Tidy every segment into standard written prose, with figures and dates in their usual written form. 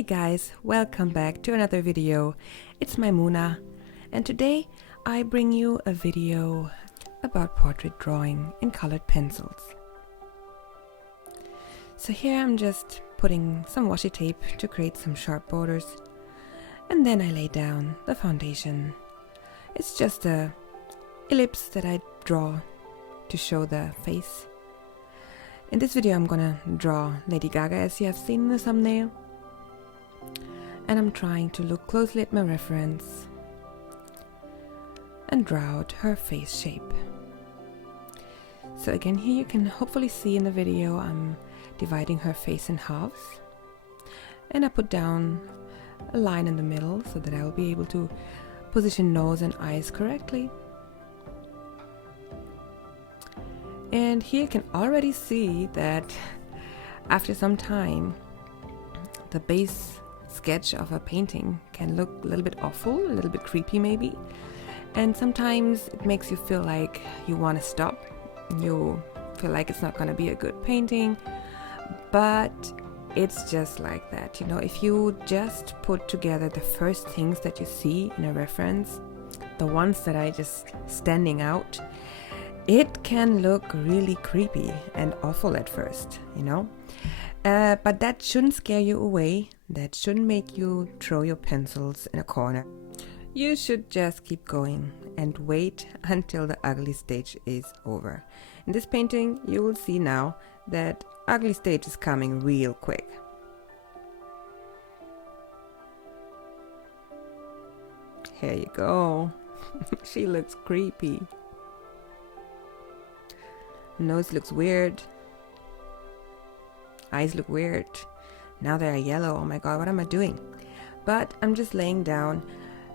Hey guys, welcome back to another video. It's Maimuna, and today I bring you a video about portrait drawing in colored pencils. So here I'm just putting some washi tape to create some sharp borders, and then I lay down the foundation. It's just a ellipse that I draw to show the face. In this video I'm gonna draw Lady Gaga, as you have seen in the thumbnail. And I'm trying to look closely at my reference and draw out her face shape. So again, here you can hopefully see in the video I'm dividing her face in halves, and I put down a line in the middle so that I will be able to position nose and eyes correctly. And here you can already see that after some time the base sketch of a painting can look a little bit awful, a little bit creepy maybe, and sometimes it makes you feel like you want to stop. You feel like it's not going to be a good painting, but it's just like that, you know. If you just put together the first things that you see in a reference, the ones that are just standing out, it can look really creepy and awful at first, you know. But that shouldn't scare you away. That shouldn't make you throw your pencils in a corner. You should just keep going and wait until the ugly stage is over. In this painting, you will see now that ugly stage is coming real quick. Here you go. She looks creepy. Nose looks weird. Eyes look weird. Now they are yellow. Oh my god, what am I doing? But I'm just laying down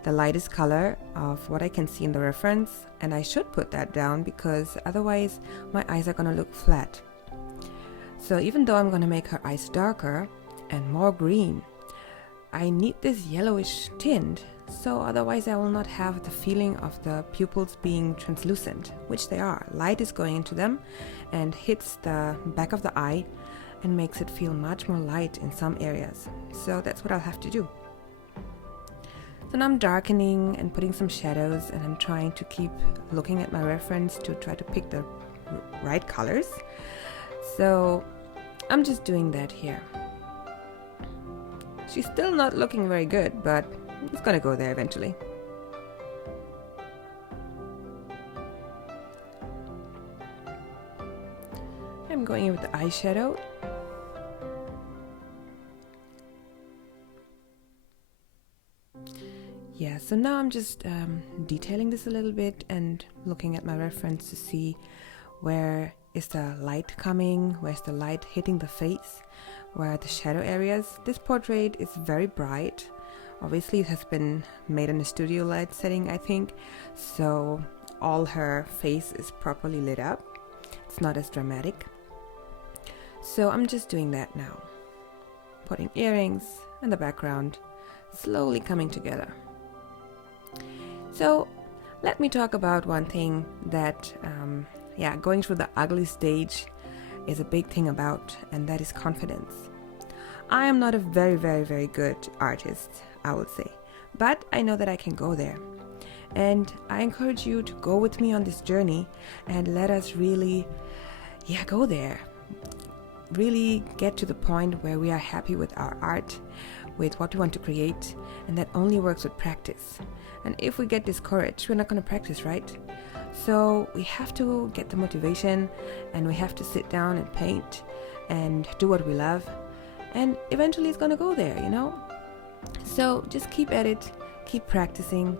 the lightest color of what I can see in the reference, and I should put that down because otherwise my eyes are gonna look flat. So even though I'm gonna make her eyes darker and more green, I need this yellowish tint, so otherwise I will not have the feeling of the pupils being translucent, which they are. Light is going into them and hits the back of the eye and makes it feel much more light in some areas. So that's what I'll have to do. So now I'm darkening and putting some shadows, and I'm trying to keep looking at my reference to try to pick the right colors. So I'm just doing that here. She's still not looking very good, but it's gonna go there eventually. I'm going in with the eyeshadow. Yeah, so now I'm just detailing this a little bit and looking at my reference to see where is the light coming, where's the light hitting the face, where are the shadow areas. This portrait is very bright. Obviously it has been made in a studio light setting, I think, so all her face is properly lit up. It's not as dramatic. So I'm just doing that now, putting earrings in the background, slowly coming together. So let me talk about one thing that, going through the ugly stage is a big thing about, and that is confidence. I am not a very good artist, I would say, but I know that I can go there. And I encourage you to go with me on this journey and let us really, go there. Really get to the point where we are happy with our art, with what we want to create, and that only works with practice. And if we get discouraged, we're not going to practice, right? So we have to get the motivation, and we have to sit down and paint and do what we love, and eventually it's going to go there, you know? So just keep at it, keep practicing,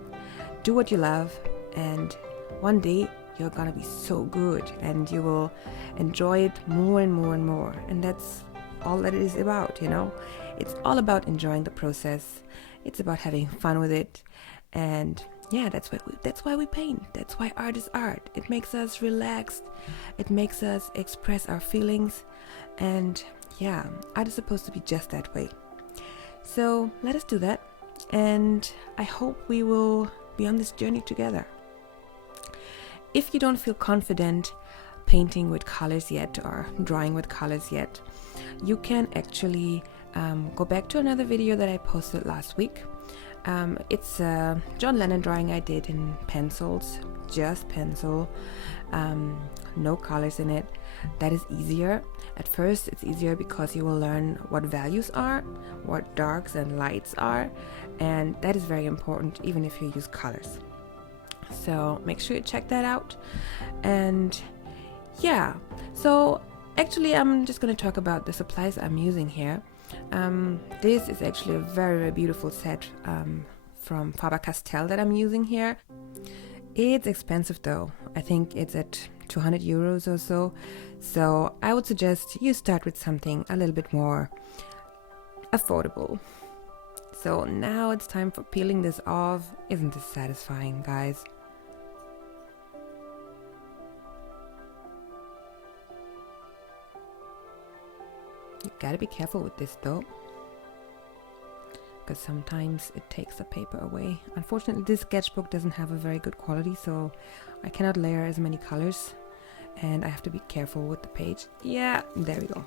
do what you love, and one day you're gonna be so good and you will enjoy it more and more and more. And that's all that it is about, you know. It's all about enjoying the process. It's about having fun with it. And that's why we paint. That's why art is art. It makes us relaxed. It makes us express our feelings. And art is supposed to be just that way. So let us do that. And I hope we will be on this journey together. If you don't feel confident painting with colors yet or drawing with colors yet, you can actually go back to another video that I posted last week. It's a John Lennon drawing I did in pencils, just pencil, no colors in it. That is easier. At first it's easier because you will learn what values are, what darks and lights are, and that is very important even if you use colors. So make sure you check that out. And yeah, so actually I'm just going to talk about the supplies I'm using here. This is actually a very, very beautiful set from Faber Castell that I'm using here. It's expensive though. I think it's at 200 euros or so. So I would suggest you start with something a little bit more affordable. So now it's time for peeling this off. Isn't this satisfying, guys? You gotta be careful with this though, because sometimes it takes the paper away. Unfortunately, this sketchbook doesn't have a very good quality, so I cannot layer as many colors, and I have to be careful with the page. Yeah, there we go.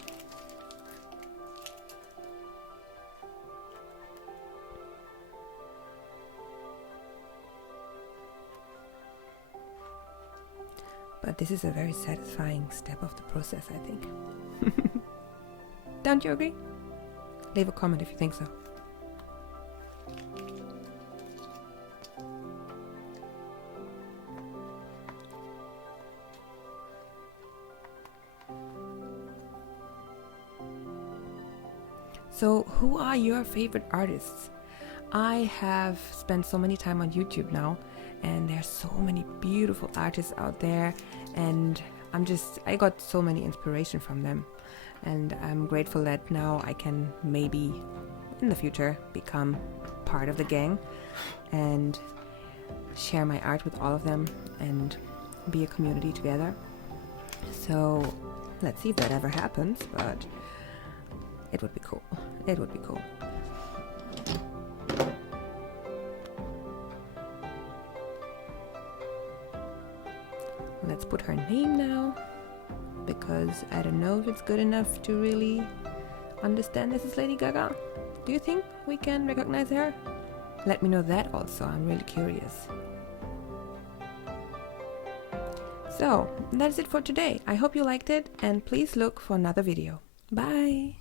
But this is a very satisfying step of the process, I think. Don't you agree? Leave a comment if you think so. So, who are your favorite artists? I have spent so many time on YouTube now, and there's so many beautiful artists out there, and I got so many inspiration from them, and I'm grateful that now I can maybe in the future become part of the gang and share my art with all of them and be a community together. So let's see if that ever happens, but it would be cool. It would be cool. Let's put her name now, because I don't know if it's good enough to really understand this is Lady Gaga. Do you think we can recognize her? Let me know that also, I'm really curious. So, that's it for today. I hope you liked it, and please look for another video. Bye!